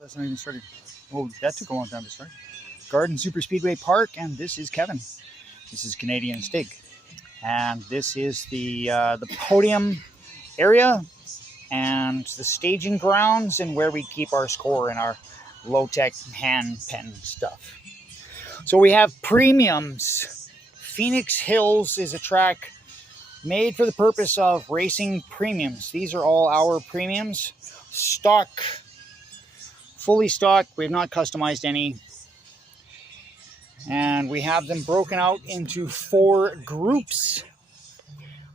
That's not even started. Oh, that took a long time to start. Garden Super Speedway Park, and this is Kevin. This is Canadian Stig, and this is the podium area and the staging grounds and where we keep our score and our low-tech hand pen stuff. So we have premiums. PHEONIX Hills is a track made for the purpose of racing premiums. These are all our premiums. Stock, fully stocked. We have not customized any. And we have them broken out into 4 groups.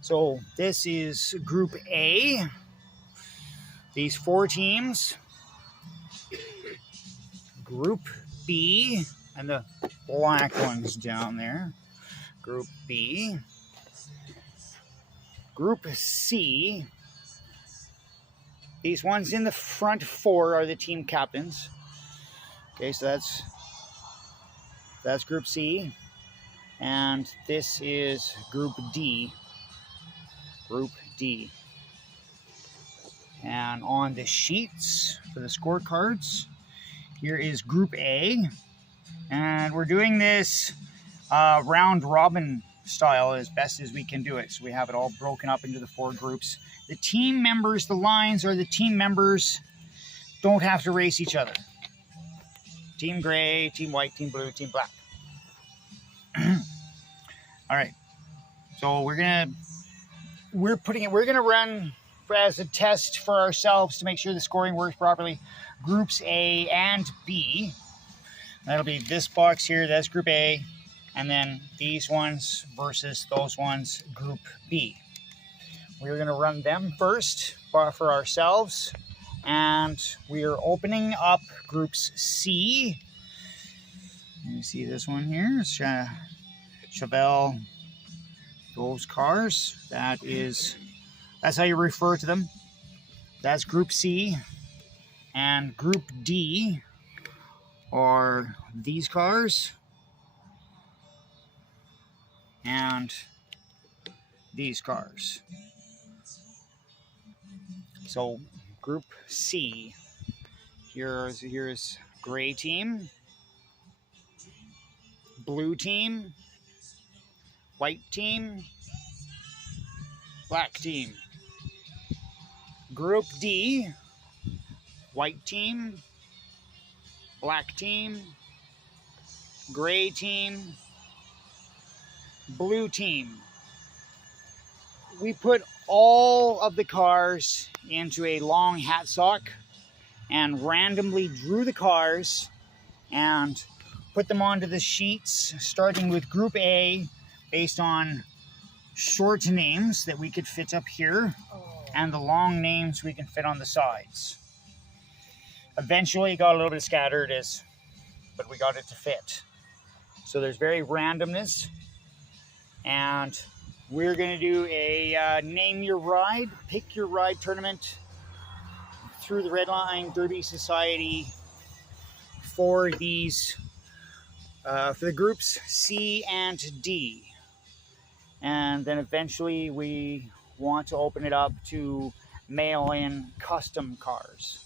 So this is Group A. These 4 teams. Group B, and the black ones down there. Group B. Group C. These ones in the front 4 are the team captains. Okay, so that's Group C. And this is Group D. Group D. And on the sheets for the scorecards, here is Group A. And we're doing this round robin style as best as we can do it. So we have it all broken up into the 4 groups. The team members, the lines are the team members, don't have to race each other. Team gray, team white, team blue, team black. All right. So we're gonna run as a test for ourselves to make sure the scoring works properly. Groups A and B. That'll be this box here, that's Group A. And then these ones versus those ones, Group B. We're going to run them first for ourselves. And we are opening up Groups C. You see this one here, Chevelle, those cars. That's how you refer to them. That's Group C. And Group D are these cars. And these cars. So Group C, here's gray team, blue team, white team, black team. Group D, white team, black team, gray team, blue team. We put all of the cars into a long hat sock and randomly drew the cars and put them onto the sheets, starting with Group A based on short names that we could fit up here and the long names we can fit on the sides. Eventually it got a little bit scattered, but we got it to fit. So there's very randomness. And we're going to do a name your ride, pick your ride tournament through the Red Line Derby Society for these, for the groups C and D. And then eventually we want to open it up to mail-in custom cars.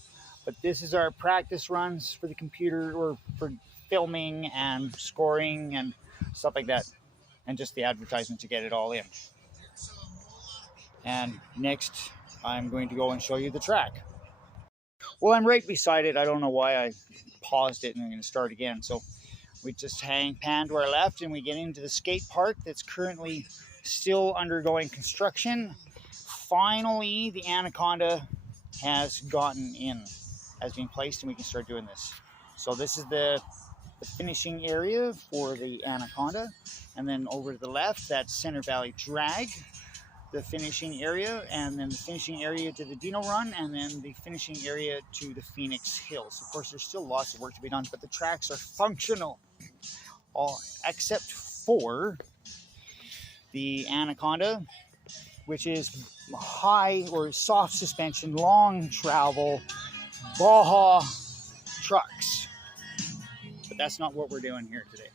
But this is our practice runs for the computer, or for filming and scoring and stuff like that. And just the advertisement to get it all in. And next, I'm going to go and show you the track. Well, I'm right beside it. I don't know why I paused it, and I'm going to start again. So we just pan to our left, and we get into the skate park that's currently still undergoing construction. Finally, the Anaconda has been placed, and we can start doing this. So this is the finishing area for the Anaconda. And then over to the left, that's Center Valley Drag, the finishing area, and then the finishing area to the Dino Run, and then the finishing area to the PHEONIX Hills. Of course, there's still lots of work to be done, but the tracks are functional, all except for the Anaconda, which is high or soft suspension, long travel, Baja trucks. But that's not what we're doing here today.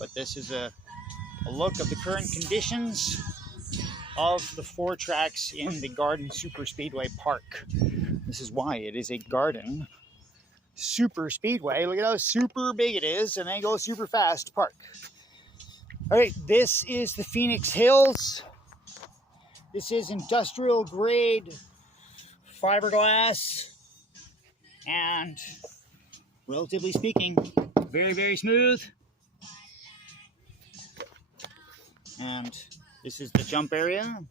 But this is a look of the current conditions of the 4 tracks in the Garden Super Speedway Park. This is why it is a garden super speedway. Look at how super big it is, and then go super fast to park. All right, this is the PHEONIX Hills. This is industrial grade fiberglass, and relatively speaking, very, very smooth. And this is the jump area.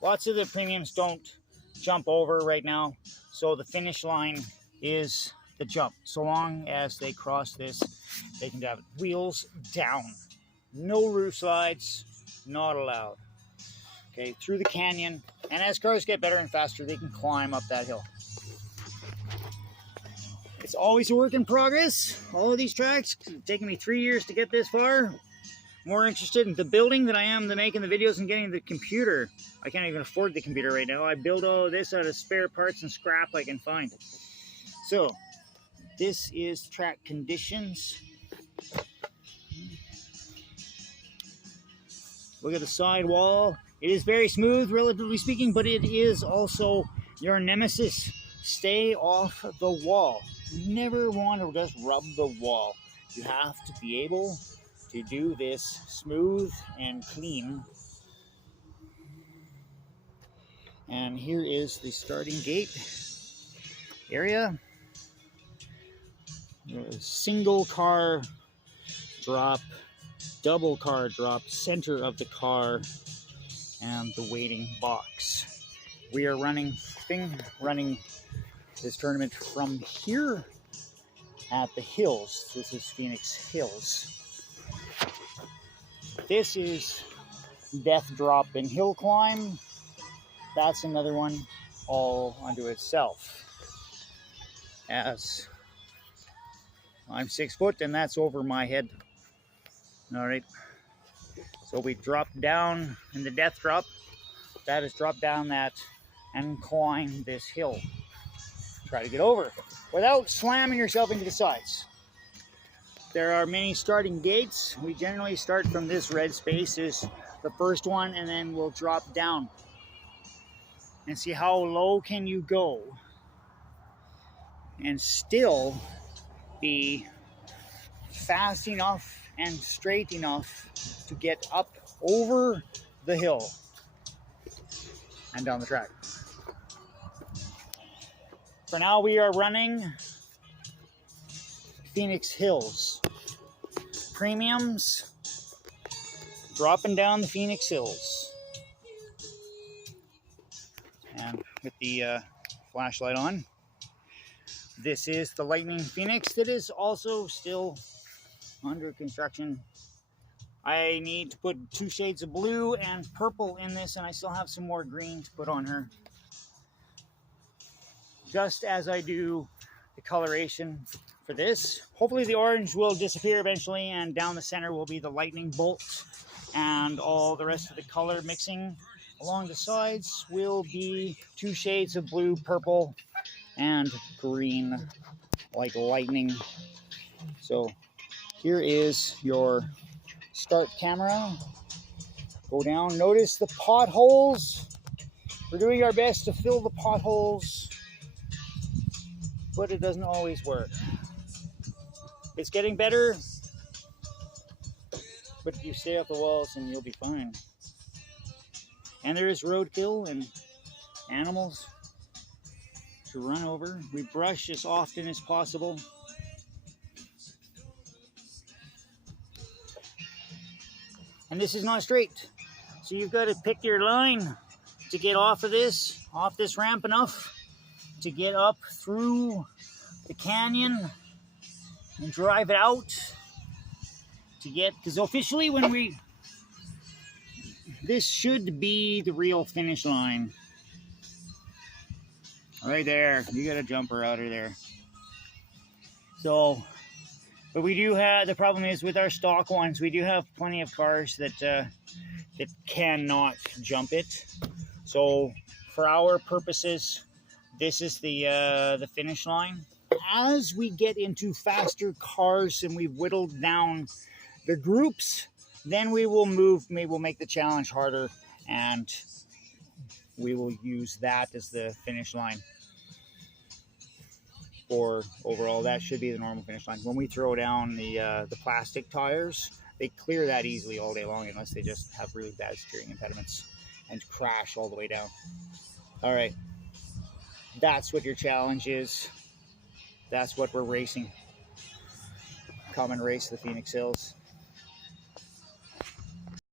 Lots of the premiums don't jump over right now, so the finish line is the jump. So long as they cross this, they can have wheels down. No roof slides, not allowed. Okay, through the canyon, and as cars get better and faster, they can climb up that hill. It's always a work in progress. All of these tracks, it's taken me 3 years to get this far. More interested in the building than I am in making the videos and getting the computer. I can't even afford the computer right now. I build all of this out of spare parts and scrap I can find. So, this is track conditions. Look at the side wall. It is very smooth, relatively speaking, but it is also your nemesis. Stay off the wall. You never want to just rub the wall. You have to be able to do this smooth and clean. And here is the starting gate area. Single car drop, double car drop, center of the car, and the waiting box. We are running this tournament from here at the hills. This is PHEONIX Hills. This is Death Drop and Hill Climb. That's another one all unto itself. As I'm 6 foot and that's over my head. All right. So we drop down in the Death Drop. That is drop down that and climb this hill. Try to get over without slamming yourself into the sides. There are many starting gates. We generally start from this red space is the first one, and then we'll drop down and see how low can you go and still be fast enough and straight enough to get up over the hill and down the track. For now, we are running PHEONIX Hills. Premiums, dropping down the PHEONIX Hills. And with the flashlight on, this is the Lightning Phoenix that is also still under construction. I need to put 2 shades of blue and purple in this, and I still have some more green to put on her. Just as I do the coloration for this. Hopefully the orange will disappear eventually, and down the center will be the lightning bolt, and all the rest of the color mixing along the sides will be 2 shades of blue, purple, and green, like lightning. So here is your start camera. Go down, notice the potholes. We're doing our best to fill the potholes, but it doesn't always work. It's getting better, but you stay off the walls and you'll be fine. And there is roadkill and animals to run over. We brush as often as possible. And this is not straight, so you've got to pick your line to get off this ramp enough to get up through the canyon and drive it out to get, because officially this should be the real finish line. Right there, you got a jumper out of there. So, but we do have, the problem is with our stock ones, we do have plenty of cars that cannot jump it. So for our purposes, this is the finish line. As we get into faster cars and we've whittled down the groups, then we will make the challenge harder, and we will use that as the finish line. 4 overall. That should be the normal finish line. When we throw down the plastic tires, they clear that easily all day long unless they just have really bad steering impediments and crash all the way down. All right, that's what your challenge is. That's what we're racing. Come and race the Phoenix Hills.